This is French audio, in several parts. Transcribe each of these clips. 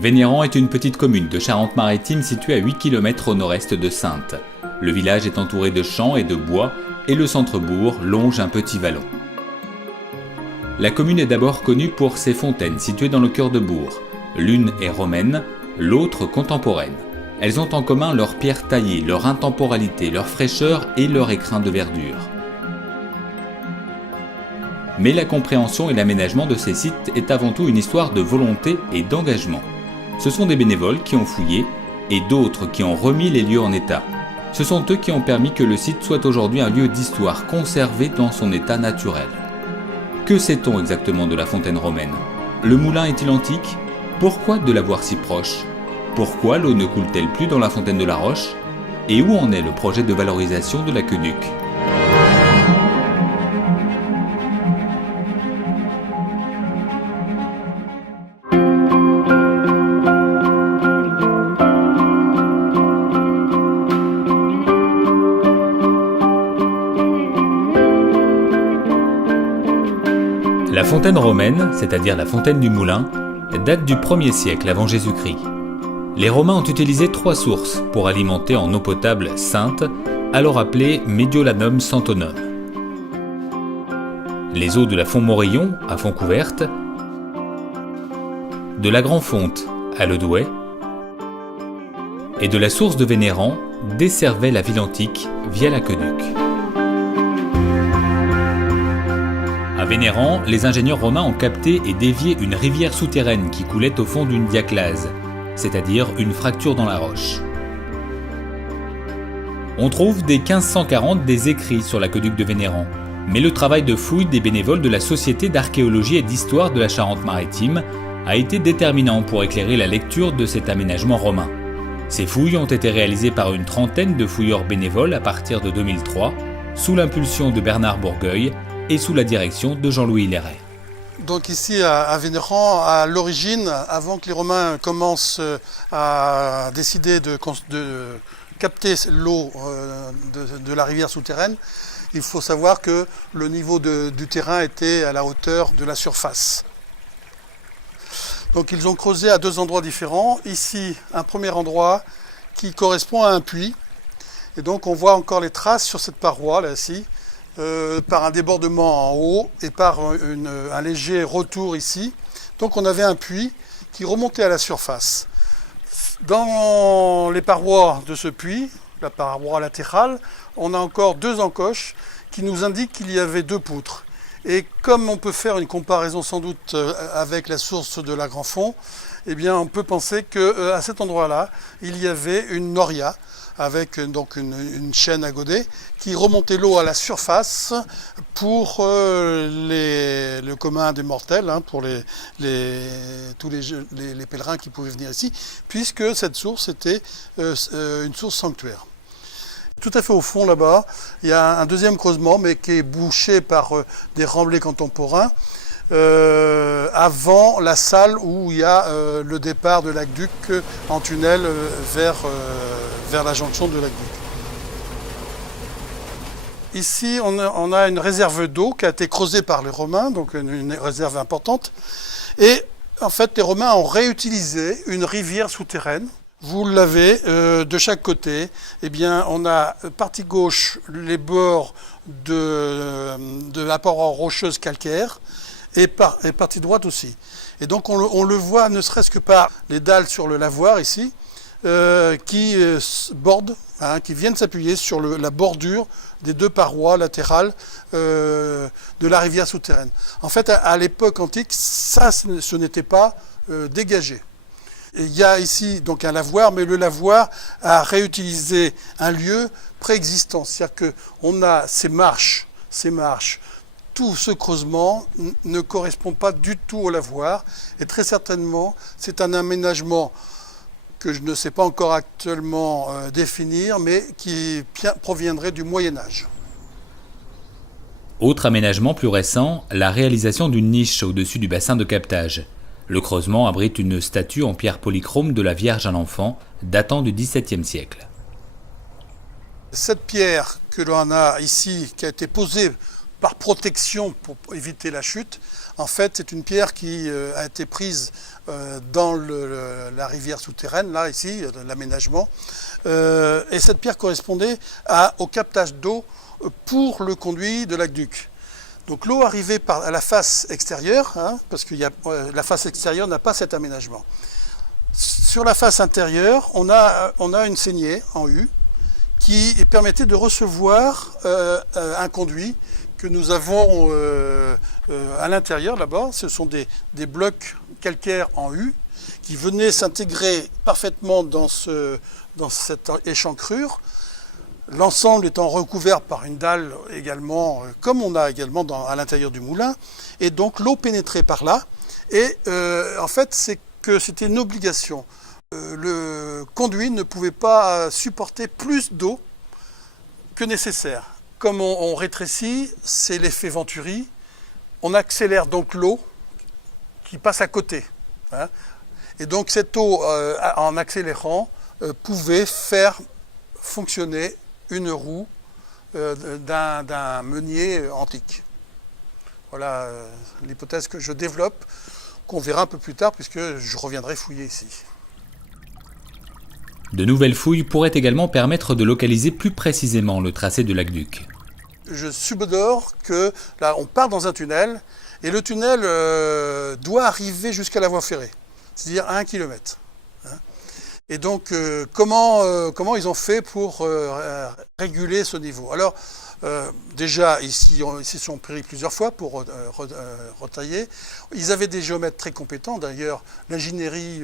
Vénérand est une petite commune de Charente-Maritime située à 8 km au nord-est de Saintes. Le village est entouré de champs et de bois et le centre-bourg longe un petit vallon. La commune est d'abord connue pour ses fontaines situées dans le cœur de bourg. L'une est romaine, l'autre contemporaine. Elles ont en commun leurs pierres taillées, leur intemporalité, leur fraîcheur et leur écrin de verdure. Mais la compréhension et l'aménagement de ces sites est avant tout une histoire de volonté et d'engagement. Ce sont des bénévoles qui ont fouillé et d'autres qui ont remis les lieux en état. Ce sont eux qui ont permis que le site soit aujourd'hui un lieu d'histoire conservé dans son état naturel. Que sait-on exactement de la fontaine romaine? Le moulin est-il antique? Pourquoi de la voir si proche? Pourquoi l'eau ne coule-t-elle plus dans la fontaine de la Roche? Et où en est le projet de valorisation de l'aqueduc? La fontaine romaine, c'est-à-dire la fontaine du moulin, date du 1er siècle avant Jésus-Christ. Les Romains ont utilisé 3 sources pour alimenter en eau potable sainte, alors appelée Mediolanum Santonum. Les eaux de la Font-Morillon, à Fontcouverte, de la Grand-Fonte, à Ledouais, et de la source de Vénérand, desservaient la ville antique via l'aqueduc. À Vénérand, les ingénieurs romains ont capté et dévié une rivière souterraine qui coulait au fond d'une diaclase, c'est-à-dire une fracture dans la roche. On trouve dès 1540 des écrits sur l'aqueduc de Vénérand, mais le travail de fouille des bénévoles de la Société d'archéologie et d'histoire de la Charente-Maritime a été déterminant pour éclairer la lecture de cet aménagement romain. Ces fouilles ont été réalisées par une trentaine de fouilleurs bénévoles à partir de 2003, sous l'impulsion de Bernard Bourgueil, et sous la direction de Jean-Louis Léret. Donc ici à Vénérand, à l'origine, avant que les Romains commencent à décider de capter l'eau de la rivière souterraine, il faut savoir que le niveau du terrain était à la hauteur de la surface. Donc ils ont creusé à 2 endroits différents. Ici, un premier endroit qui correspond à un puits. Et donc on voit encore les traces sur cette paroi, là, ici, par un débordement en haut et par un léger retour ici. Donc on avait un puits qui remontait à la surface. Dans les parois de ce puits, la paroi latérale, on a encore 2 encoches qui nous indiquent qu'il y avait 2 poutres. Et comme on peut faire une comparaison sans doute avec la source de la Grand-Fond, eh bien on peut penser qu'à cet endroit-là, il y avait une noria, avec donc une chaîne à godet qui remontait l'eau à la surface pour le commun des mortels, hein, pour tous les pèlerins qui pouvaient venir ici, puisque cette source était une source sanctuaire. Tout à fait au fond là-bas, il y a un deuxième creusement, mais qui est bouché par des remblais contemporains, avant la salle où il y a le départ de l'aqueduc en tunnel vers la jonction de l'aqueduc. Ici, on a une réserve d'eau qui a été creusée par les Romains, donc une réserve importante. Et en fait, les Romains ont réutilisé une rivière souterraine. Vous l'avez de chaque côté. Eh bien, on a partie gauche les bords de la paroi rocheuse calcaire et partie droite aussi. Et donc on le voit ne serait-ce que par les dalles sur le lavoir ici, qui bordent, hein, qui viennent s'appuyer sur la bordure des 2 parois latérales de la rivière souterraine. En fait, à l'époque antique, ça, ce n'était pas dégagé. Et il y a ici donc un lavoir, mais le lavoir a réutilisé un lieu préexistant. C'est-à-dire qu'on a ces marches, tout ce creusement ne correspond pas du tout au lavoir. Et très certainement, c'est un aménagement que je ne sais pas encore actuellement définir, mais qui proviendrait du Moyen-Âge. Autre aménagement plus récent, la réalisation d'une niche au-dessus du bassin de captage. Le creusement abrite une statue en pierre polychrome de la Vierge à l'Enfant, datant du XVIIe siècle. Cette pierre que l'on a ici, qui a été posée par protection pour éviter la chute, en fait c'est une pierre qui a été prise dans la rivière souterraine, là ici, l'aménagement, et cette pierre correspondait au captage d'eau pour le conduit de l'aqueduc. Donc l'eau arrivait à la face extérieure, parce que la face extérieure n'a pas cet aménagement. Sur la face intérieure, on a une saignée en U qui permettait de recevoir un conduit que nous avons à l'intérieur là-bas. Ce sont des blocs calcaires en U qui venaient s'intégrer parfaitement dans cette échancrure. L'ensemble étant recouvert par une dalle également, comme on a également à l'intérieur du moulin. Et donc l'eau pénétrait par là. Et en fait, c'est que c'était une obligation. Le conduit ne pouvait pas supporter plus d'eau que nécessaire. Comme on rétrécit, c'est l'effet Venturi. On accélère donc l'eau qui passe à côté. Et donc cette eau, en accélérant, pouvait faire fonctionner une roue d'un meunier antique. Voilà l'hypothèse que je développe, qu'on verra un peu plus tard, puisque je reviendrai fouiller ici. De nouvelles fouilles pourraient également permettre de localiser plus précisément le tracé de l'aqueduc. Je subodore que là, on part dans un tunnel, et le tunnel doit arriver jusqu'à la voie ferrée, c'est-à-dire à 1 km. Et donc, comment ils ont fait pour réguler ce niveau? Alors, déjà, ici, ils s'y sont pris plusieurs fois pour retailler. Ils avaient des géomètres très compétents. D'ailleurs, l'ingénierie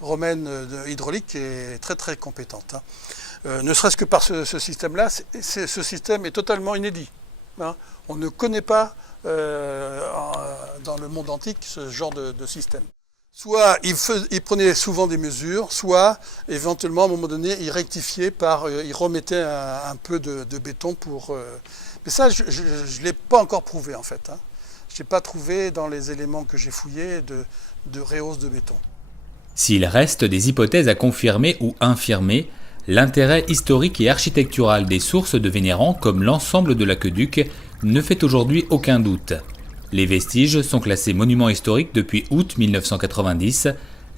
romaine hydraulique est très, très compétente. Ne serait-ce que par ce système-là, ce système est totalement inédit. On ne connaît pas dans le monde antique ce genre de système. Soit il prenait souvent des mesures, soit éventuellement à un moment donné il rectifiait il remettait un peu de béton pour. Mais ça je ne l'ai pas encore prouvé en fait. Je n'ai pas trouvé dans les éléments que j'ai fouillés de rehausse de béton. S'il reste des hypothèses à confirmer ou infirmer, l'intérêt historique et architectural des sources de Vénérand, comme l'ensemble de l'aqueduc, ne fait aujourd'hui aucun doute. Les vestiges sont classés monuments historiques depuis août 1990.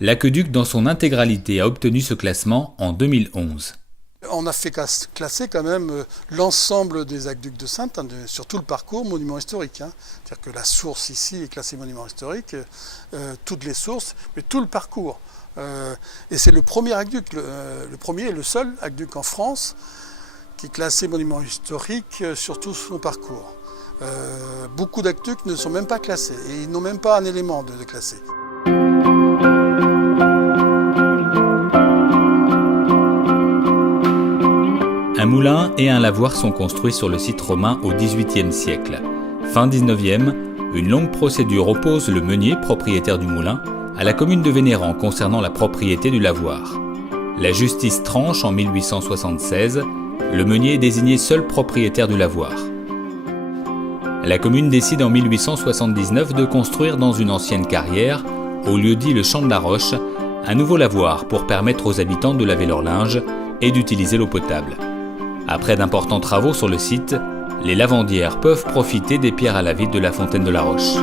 L'aqueduc dans son intégralité a obtenu ce classement en 2011. On a fait classer quand même l'ensemble des aqueducs de Saintes, sur tout le parcours, monument historique. C'est-à-dire que la source ici est classée monument historique, toutes les sources, mais tout le parcours. Et c'est le premier aqueduc, le premier et le seul aqueduc en France qui est classé monument historique sur tout son parcours. Beaucoup d'aqueducs ne sont même pas classés et ils n'ont même pas un élément de classer. Un moulin et un lavoir sont construits sur le site romain au XVIIIe siècle. Fin XIXe, une longue procédure oppose le meunier, propriétaire du moulin, à la commune de Vénérand concernant la propriété du lavoir. La justice tranche en 1876, le meunier est désigné seul propriétaire du lavoir. La commune décide en 1879 de construire dans une ancienne carrière, au lieu-dit le Champ de la Roche, un nouveau lavoir pour permettre aux habitants de laver leur linge et d'utiliser l'eau potable. Après d'importants travaux sur le site, les lavandières peuvent profiter des pierres à laver de la fontaine de la Roche.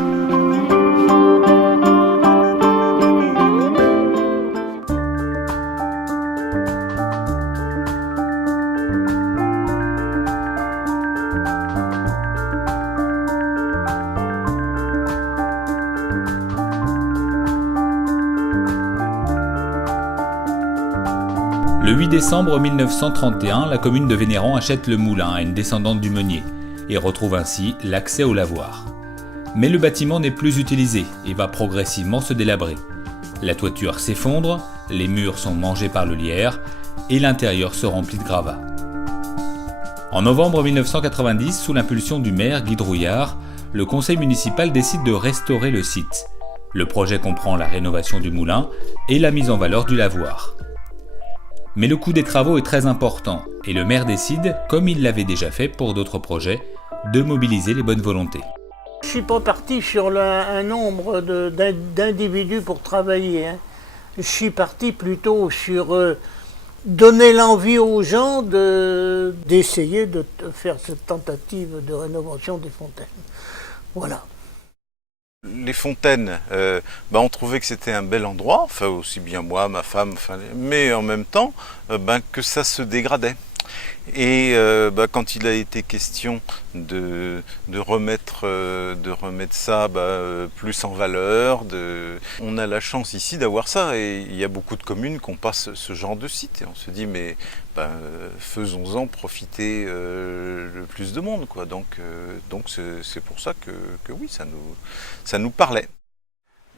Le 8 décembre 1931, la commune de Vénérand achète le moulin à une descendante du meunier et retrouve ainsi l'accès au lavoir. Mais le bâtiment n'est plus utilisé et va progressivement se délabrer. La toiture s'effondre, les murs sont mangés par le lierre et l'intérieur se remplit de gravats. En novembre 1990, sous l'impulsion du maire Guy Drouillard, le conseil municipal décide de restaurer le site. Le projet comprend la rénovation du moulin et la mise en valeur du lavoir. Mais le coût des travaux est très important et le maire décide, comme il l'avait déjà fait pour d'autres projets, de mobiliser les bonnes volontés. Je ne suis pas parti sur un nombre d'individus pour travailler, hein. Je suis parti plutôt sur donner l'envie aux gens d'essayer de faire cette tentative de rénovation des fontaines. Voilà. Les fontaines, on trouvait que c'était un bel endroit, enfin aussi bien moi, ma femme, mais en même temps que ça se dégradait. Et quand il a été question de remettre ça plus en valeur, on a la chance ici d'avoir ça, et il y a beaucoup de communes qui n'ont pas ce genre de site, et on se dit mais faisons-en profiter le plus de monde, quoi. Donc c'est pour ça que oui, ça nous parlait.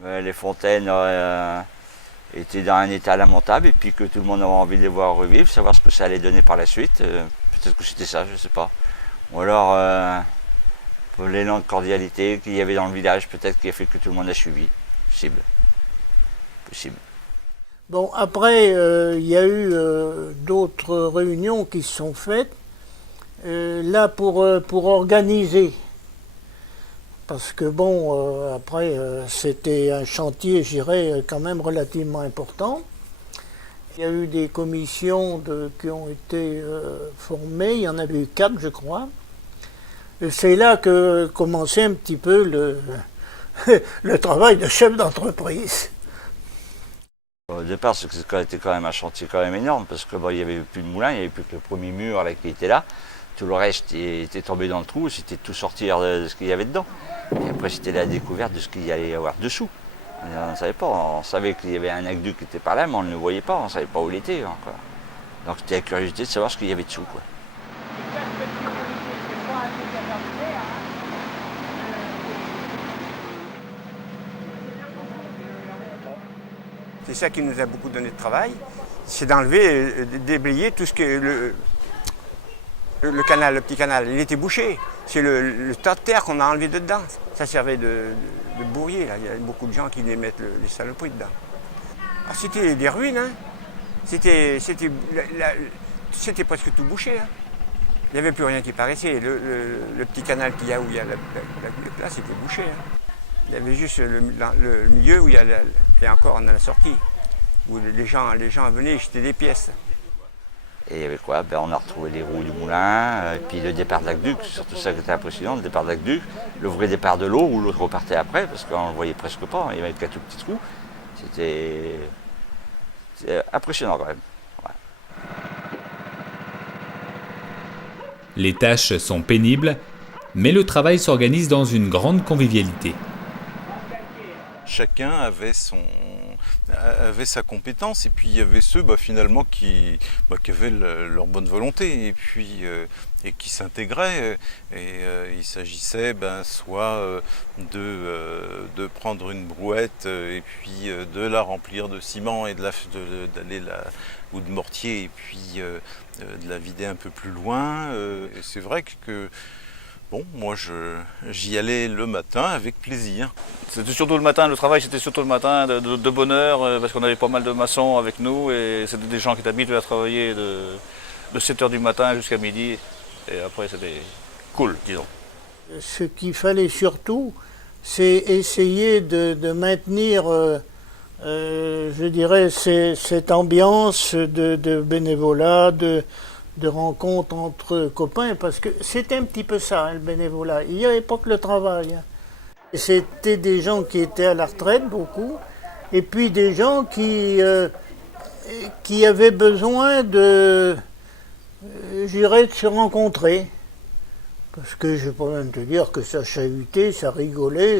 Les fontaines étaient dans un état lamentable, et puis que tout le monde avait envie de les voir revivre, savoir ce que ça allait donner par la suite. Peut-être que c'était ça, je ne sais pas. Ou alors l'élan de cordialité qu'il y avait dans le village, peut-être qui a fait que tout le monde a suivi. Possible. Bon, après, il y a eu d'autres réunions qui se sont faites, là pour organiser. Parce que bon, après, c'était un chantier, je dirais, quand même relativement important. Il y a eu des commissions qui ont été formées, il y en avait eu 4, je crois. Et c'est là que commençait un petit peu le travail de chef d'entreprise. Au départ, c'était quand même un chantier quand même énorme, parce qu'il n'y avait plus de moulin, il n'y avait plus que le premier mur là, qui était là. Tout le reste était tombé dans le trou, c'était tout sortir de ce qu'il y avait dedans. Et après, c'était la découverte de ce qu'il y allait y avoir dessous. On ne savait pas, on savait qu'il y avait un aqueduc qui était par là, mais on ne le voyait pas, on ne savait pas où il était encore. Donc c'était la curiosité de savoir ce qu'il y avait dessous, quoi. C'est ça qui nous a beaucoup donné de travail, c'est d'enlever, déblayer tout ce que le canal, le petit canal, il était bouché. C'est le tas de terre qu'on a enlevé de dedans. Ça servait de bourrier, là. Il y a beaucoup de gens qui venaient mettre les saloperies dedans. Ah, c'était des ruines, hein. C'était presque tout bouché, hein. Il n'y avait plus rien qui paraissait. Le petit canal qu'il y a où il y a là, c'était bouché, hein. Il y avait juste le milieu où il y a encore on a la sortie, où les gens venaient jeter des pièces. Et il y avait quoi? On a retrouvé les roues du moulin, et puis le départ de l'aqueduc, c'est surtout ça qui était impressionnant, le départ de l'aqueduc, le vrai départ de l'eau, où l'autre repartait après, parce qu'on ne le voyait presque pas, il y avait qu'un tout petit trou. C'était impressionnant quand même. Ouais. Les tâches sont pénibles, mais le travail s'organise dans une grande convivialité. Chacun avait sa compétence, et puis il y avait ceux finalement qui avaient leur bonne volonté, et puis et qui s'intégraient, et il s'agissait soit de prendre une brouette et puis de la remplir de ciment et ou de mortier, et puis de la vider un peu plus loin. Et c'est vrai que moi j'y allais le matin avec plaisir. C'était surtout le matin, le travail c'était surtout le matin de bonne heure, parce qu'on avait pas mal de maçons avec nous, et c'était des gens qui étaient habitués à travailler de 7h du matin jusqu'à midi, et après c'était cool, disons. Ce qu'il fallait surtout, c'est essayer de maintenir, je dirais, cette ambiance de bénévolat, de rencontres entre copains, parce que c'était un petit peu ça, hein, le bénévolat. Il n'y avait pas que le travail, hein. C'était des gens qui étaient à la retraite, beaucoup, et puis des gens qui avaient besoin de se rencontrer. Parce que je peux même te dire que ça chahutait, ça rigolait,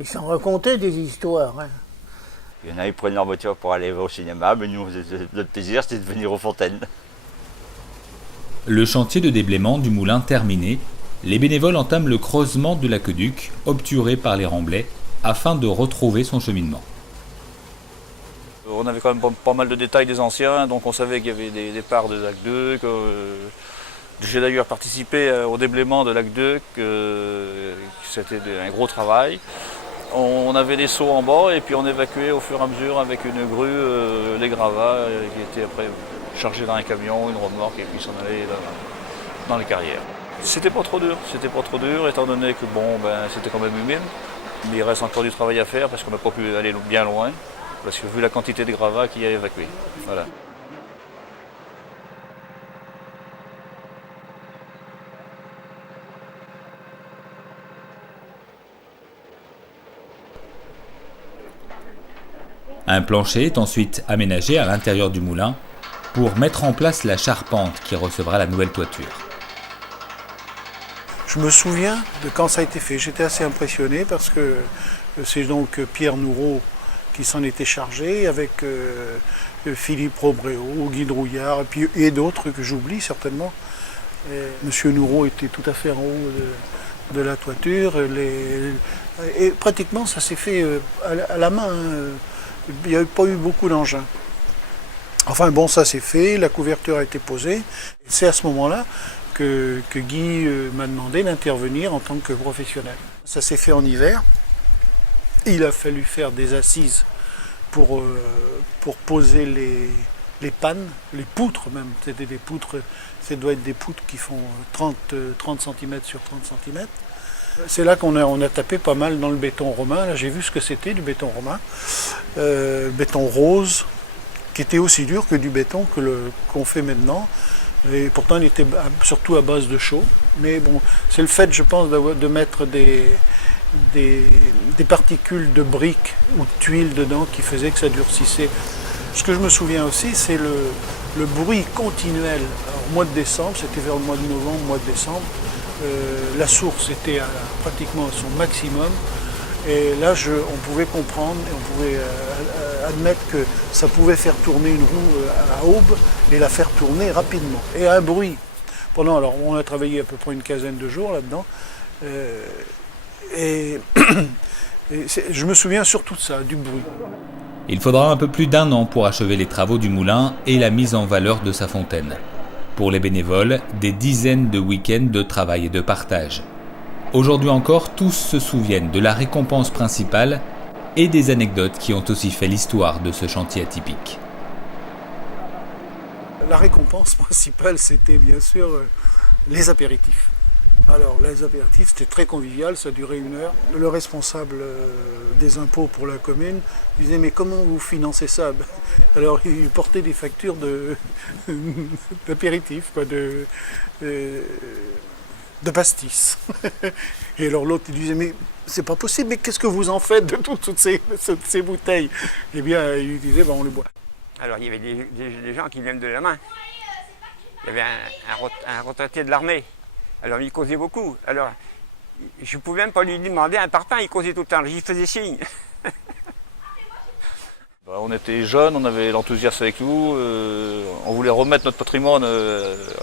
ils s'en racontaient des histoires, hein. Il y en a qui prenaient leur voiture pour aller au cinéma, mais nous, notre plaisir, c'était de venir aux fontaines. Le chantier de déblaiement du moulin terminé, les bénévoles entament le creusement de l'aqueduc, obturé par les remblais, afin de retrouver son cheminement. On avait quand même pas mal de détails des anciens, donc on savait qu'il y avait des départs de l'aqueduc. J'ai d'ailleurs participé au déblaiement de l'aqueduc, c'était un gros travail. On avait des seaux en bas, et puis on évacuait au fur et à mesure avec une grue les gravats qui étaient après chargés dans un camion, une remorque, et puis s'en allaient dans les carrières. C'était pas trop dur, étant donné que bon, c'était quand même humide, mais il reste encore du travail à faire parce qu'on n'a pas pu aller bien loin, parce que vu la quantité de gravats qu'il y a évacué. Voilà. Un plancher est ensuite aménagé à l'intérieur du moulin pour mettre en place la charpente qui recevra la nouvelle toiture. Je me souviens de quand ça a été fait. J'étais assez impressionné parce que c'est donc Pierre Noureau qui s'en était chargé avec Philippe Robréau, Guy Drouillard et d'autres que j'oublie certainement. Monsieur Noureau était tout à fait en haut de la toiture. Et pratiquement ça s'est fait à la main. Il n'y a pas eu beaucoup d'engins. Enfin bon, ça s'est fait, la couverture a été posée. C'est à ce moment-là que Guy m'a demandé d'intervenir en tant que professionnel. Ça s'est fait en hiver. Il a fallu faire des assises pour poser les pannes, les poutres même. C'était des poutres, ça doit être des poutres qui font 30 cm sur 30 cm. C'est là qu'on a tapé pas mal dans le béton romain. Là, j'ai vu ce que c'était du béton romain. Béton rose, qui était aussi dur que du béton qu'on fait maintenant. Et pourtant, il était surtout à base de chaux. Mais bon, c'est le fait, je pense, de mettre des particules de briques ou de tuiles dedans qui faisait que ça durcissait. Ce que je me souviens aussi, c'est le bruit continuel. Alors, au mois de décembre, c'était vers le mois de novembre, mois de décembre, la source était pratiquement à son maximum. Et là, on pouvait comprendre, et on pouvait admettre que ça pouvait faire tourner une roue à aube et la faire tourner rapidement. Et un bruit. Alors, on a travaillé à peu près une quinzaine de jours là-dedans. Et je me souviens surtout de ça, du bruit. Il faudra un peu plus d'1 an pour achever les travaux du moulin et la mise en valeur de sa fontaine. Pour les bénévoles, des dizaines de week-ends de travail et de partage. Aujourd'hui encore, tous se souviennent de la récompense principale et des anecdotes qui ont aussi fait l'histoire de ce chantier atypique. La récompense principale, c'était bien sûr les apéritifs. Alors, les apéritifs, c'était très convivial, ça durait 1 heure. Le responsable des impôts pour la commune disait « Mais comment vous financez ça ?» Alors, il portait des factures d'apéritifs, de pastis. Et alors l'autre, il disait « Mais c'est pas possible, mais qu'est-ce que vous en faites de toutes ces bouteilles ?» Eh bien, il disait « On les boit. » Alors il y avait des gens qui viennent de la main. Il y avait un retraité de l'armée. Alors il causait beaucoup. Alors je ne pouvais même pas lui demander un parpaing, il causait tout le temps. J'y faisais signe. On était jeunes, on avait l'enthousiasme avec nous, on voulait remettre notre patrimoine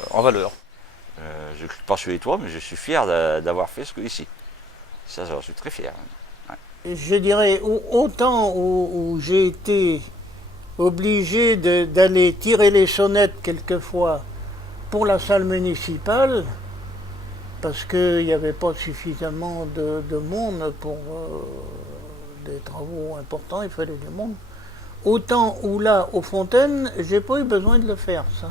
en valeur. Je ne clique pas sur les toits, mais je suis fier d'avoir fait ce que ici. Ça, j'en suis très fier. Ouais. Je dirais, autant où j'ai été obligé d'aller tirer les sonnettes quelquefois pour la salle municipale, parce qu'il n'y avait pas suffisamment de monde pour des travaux importants, il fallait du monde. Autant où là, aux fontaines, j'ai pas eu besoin de le faire, ça.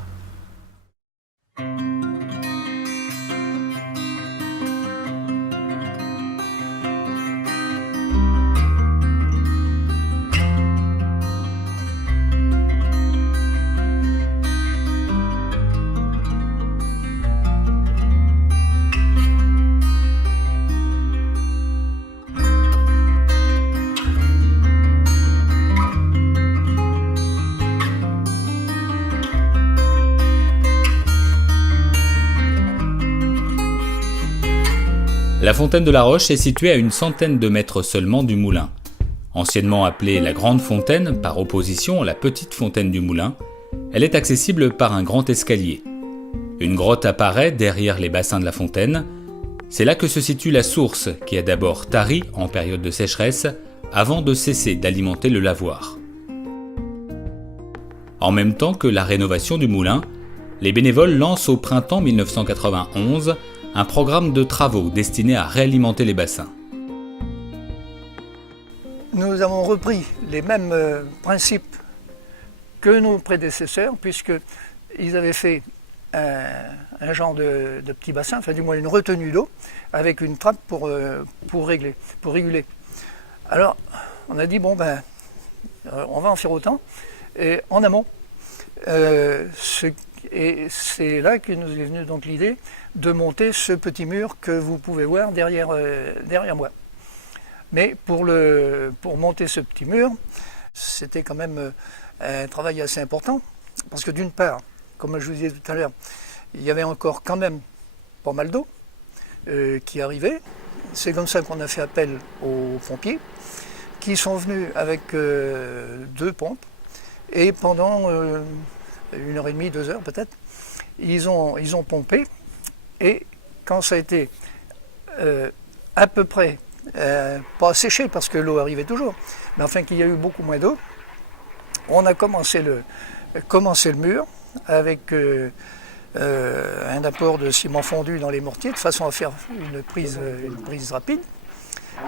La fontaine de la Roche est située à une centaine de mètres seulement du moulin. Anciennement appelée la Grande Fontaine, par opposition à la Petite Fontaine du Moulin, elle est accessible par un grand escalier. Une grotte apparaît derrière les bassins de la fontaine. C'est là que se situe la source qui a d'abord tari en période de sécheresse avant de cesser d'alimenter le lavoir. En même temps que la rénovation du moulin, les bénévoles lancent au printemps 1991 un programme de travaux destiné à réalimenter les bassins. Nous avons repris les mêmes principes que nos prédécesseurs, puisqu'ils avaient fait un genre de petit bassin, enfin du moins une retenue d'eau, avec une trappe pour réguler. Alors, on a dit, bon ben, on va en faire autant, et en amont. Et c'est là que nous est venue donc l'idée de monter ce petit mur que vous pouvez voir derrière moi. Mais pour monter ce petit mur, c'était quand même un travail assez important, parce que d'une part, comme je vous disais tout à l'heure, il y avait encore quand même pas mal d'eau qui arrivait. C'est comme ça qu'on a fait appel aux pompiers, qui sont venus avec 2 pompes, et pendant 1h30, 2 heures peut-être, ils ont pompé, et quand ça a été à peu près, pas séché parce que l'eau arrivait toujours, mais enfin qu'il y a eu beaucoup moins d'eau, on a commencé le mur avec un apport de ciment fondu dans les mortiers de façon à faire une prise rapide.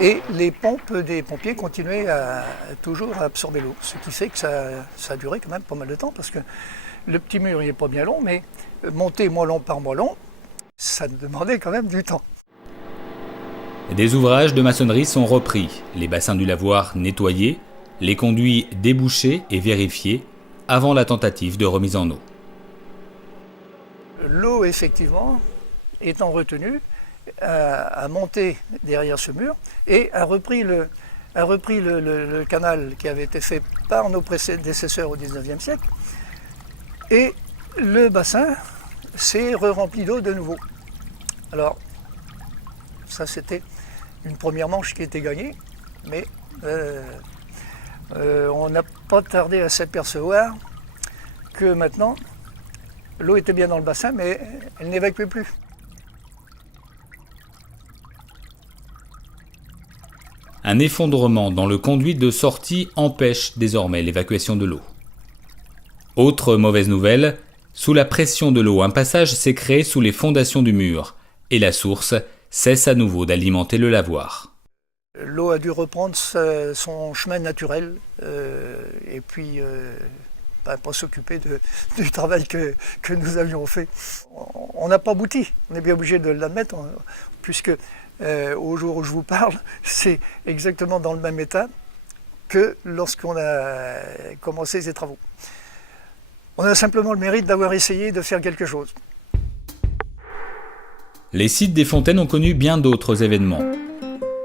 Et les pompes des pompiers continuaient toujours à absorber l'eau, ce qui fait que ça a duré quand même pas mal de temps, parce que le petit mur il n'est pas bien long, mais monter moellon par moellon, ça demandait quand même du temps. Des ouvrages de maçonnerie sont repris, les bassins du lavoir nettoyés, les conduits débouchés et vérifiés avant la tentative de remise en eau. L'eau, effectivement, étant retenue, a monté derrière ce mur et a repris le canal qui avait été fait par nos prédécesseurs au XIXe siècle, et le bassin s'est re-rempli d'eau de nouveau. Alors, ça c'était une première manche qui était gagnée, mais on n'a pas tardé à s'apercevoir que maintenant, l'eau était bien dans le bassin, mais elle n'évacuait plus. Un effondrement dans le conduit de sortie empêche désormais l'évacuation de l'eau. Autre mauvaise nouvelle, sous la pression de l'eau, un passage s'est créé sous les fondations du mur, et la source cesse à nouveau d'alimenter le lavoir. L'eau a dû reprendre son chemin naturel, et puis pas s'occuper du travail que nous avions fait. On n'a pas abouti, on est bien obligé de l'admettre, puisque au jour où je vous parle, c'est exactement dans le même état que lorsqu'on a commencé ces travaux. On a simplement le mérite d'avoir essayé de faire quelque chose. Les sites des fontaines ont connu bien d'autres événements,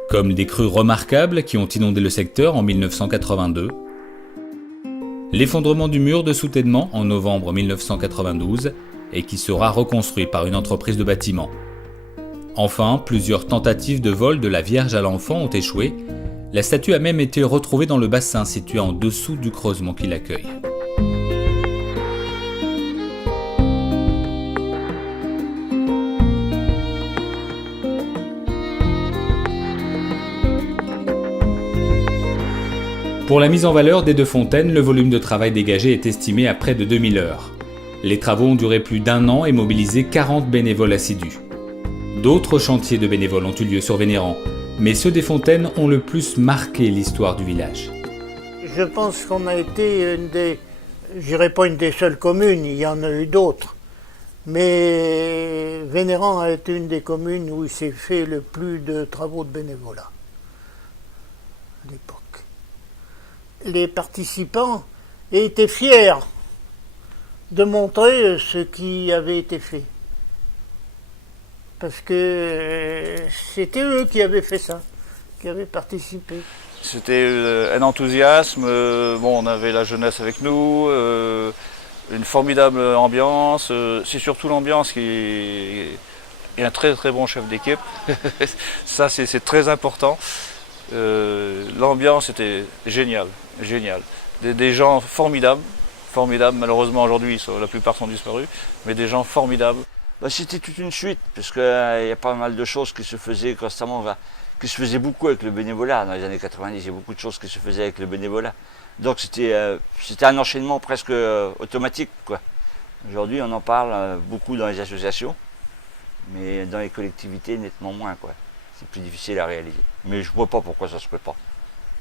comme des crues remarquables qui ont inondé le secteur en 1982, l'effondrement du mur de soutènement en novembre 1992 et qui sera reconstruit par une entreprise de bâtiment. Enfin, plusieurs tentatives de vol de la Vierge à l'Enfant ont échoué. La statue a même été retrouvée dans le bassin situé en dessous du creusement qui l'accueille. Pour la mise en valeur des 2 fontaines, le volume de travail dégagé est estimé à près de 2000 heures. Les travaux ont duré plus d'1 an et mobilisé 40 bénévoles assidus. D'autres chantiers de bénévoles ont eu lieu sur Vénérand, mais ceux des fontaines ont le plus marqué l'histoire du village. Je pense qu'on a été je dirais pas une des seules communes, il y en a eu d'autres. Mais Vénérand a été une des communes où il s'est fait le plus de travaux de bénévolat à l'époque. Les participants étaient fiers de montrer ce qui avait été fait. Parce que c'était eux qui avaient fait ça, qui avaient participé. C'était un enthousiasme, on avait la jeunesse avec nous, une formidable ambiance, c'est surtout l'ambiance et un très très bon chef d'équipe. Ça c'est très important. L'ambiance était géniale. Des gens formidables, malheureusement aujourd'hui la plupart sont disparus, mais des gens formidables. C'était toute une suite, parce qu'il y a pas mal de choses qui se faisaient constamment, qui se faisaient beaucoup avec le bénévolat. Dans les années 90, il y a beaucoup de choses qui se faisaient avec le bénévolat. Donc c'était un enchaînement presque automatique, quoi. Aujourd'hui, on en parle beaucoup dans les associations, mais dans les collectivités, nettement moins, quoi. C'est plus difficile à réaliser. Mais je vois pas pourquoi ça se fait pas.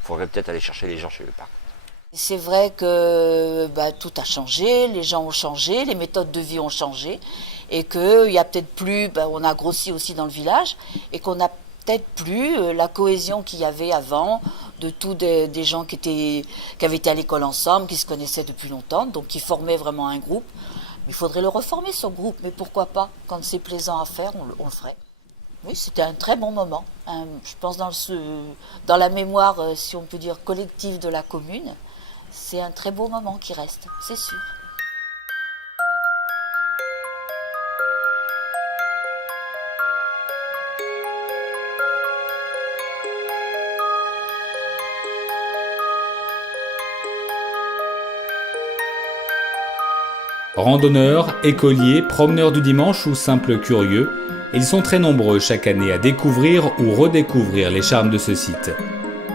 Il faudrait peut-être aller chercher les gens chez eux, par contre. C'est vrai que tout a changé, les gens ont changé, les méthodes de vie ont changé et qu'il y a peut-être plus, on a grossi aussi dans le village et qu'on n'a peut-être plus la cohésion qu'il y avait avant de tous des gens qui avaient été à l'école ensemble, qui se connaissaient depuis longtemps, donc qui formaient vraiment un groupe. Il faudrait le reformer, ce groupe, mais pourquoi pas? Quand c'est plaisant à faire, on le ferait. Oui, c'était un très bon moment. Je pense dans la mémoire, si on peut dire, collective de la commune, c'est un très beau moment qui reste, c'est sûr. Randonneurs, écoliers, promeneurs du dimanche ou simples curieux, ils sont très nombreux chaque année à découvrir ou redécouvrir les charmes de ce site.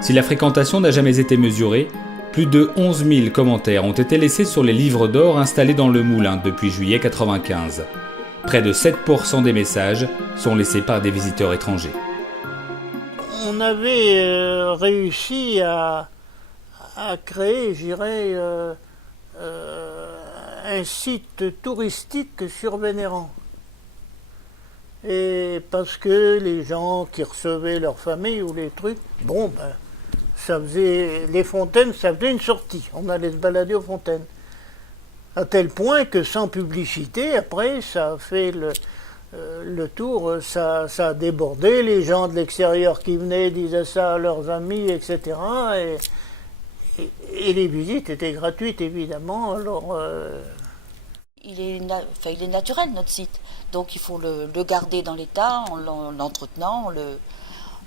Si la fréquentation n'a jamais été mesurée, plus de 11 000 commentaires ont été laissés sur les livres d'or installés dans le moulin depuis juillet 1995. Près de 7% des messages sont laissés par des visiteurs étrangers. On avait réussi à créer, je dirais, un site touristique sur Vénérand. Et parce que les gens qui recevaient leur famille ou les trucs, les fontaines, ça faisait une sortie. On allait se balader aux fontaines. À tel point que sans publicité, après, ça a fait le tour, ça a débordé. Les gens de l'extérieur qui venaient disaient ça à leurs amis, etc. Et les visites étaient gratuites, évidemment. Alors, il est naturel, notre site. Donc il faut le garder dans l'état, en l'entretenant.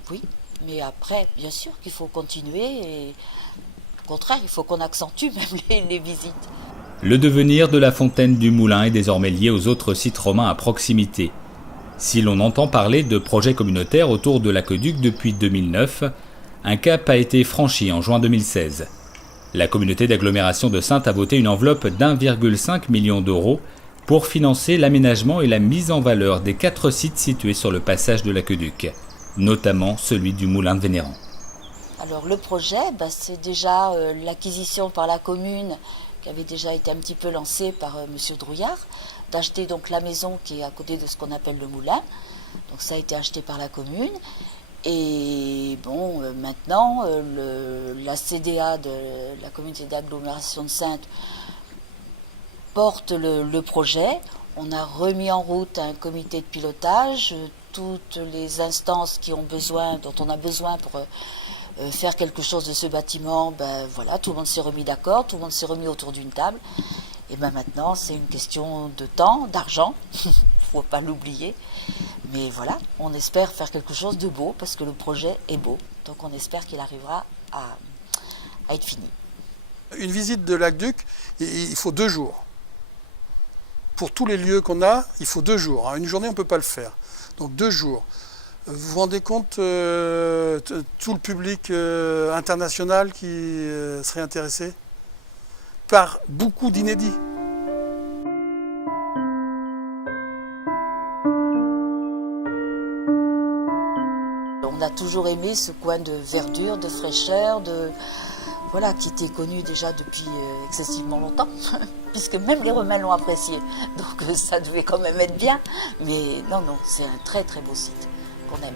Oui, mais après, bien sûr qu'il faut continuer. Et, au contraire, il faut qu'on accentue même les visites. Le devenir de la fontaine du Moulin est désormais lié aux autres sites romains à proximité. Si l'on entend parler de projets communautaires autour de l'aqueduc depuis 2009, un cap a été franchi en juin 2016. La communauté d'agglomération de Saintes a voté une enveloppe d'1,5 million d'euros pour financer l'aménagement et la mise en valeur des 4 sites situés sur le passage de l'aqueduc, notamment celui du Moulin de Vénérand. Alors le projet, c'est déjà l'acquisition par la commune qui avait déjà été un petit peu lancée par M. Drouillard, d'acheter donc la maison qui est à côté de ce qu'on appelle le moulin. Donc ça a été acheté par la commune. Et maintenant, la CDA de la communauté d'agglomération de Saintes porte le projet. On a remis en route un comité de pilotage, toutes les instances dont on a besoin pour faire quelque chose de ce bâtiment, tout le monde s'est remis d'accord, tout le monde s'est remis autour d'une table. Et maintenant, c'est une question de temps, d'argent, il ne faut pas l'oublier. Mais voilà, on espère faire quelque chose de beau, parce que le projet est beau. Donc on espère qu'il arrivera à être fini. Une visite de l'aqueduc, il faut 2 jours. Pour tous les lieux qu'on a, il faut 2 jours. Une journée, on ne peut pas le faire. Donc 2 jours. Vous vous rendez compte, tout le public international qui serait intéressé par beaucoup d'inédits. On a toujours aimé ce coin de verdure, de fraîcheur, qui était connu déjà depuis excessivement longtemps, puisque même les Romains l'ont apprécié. Donc ça devait quand même être bien. Mais non, c'est un très très beau site qu'on aime.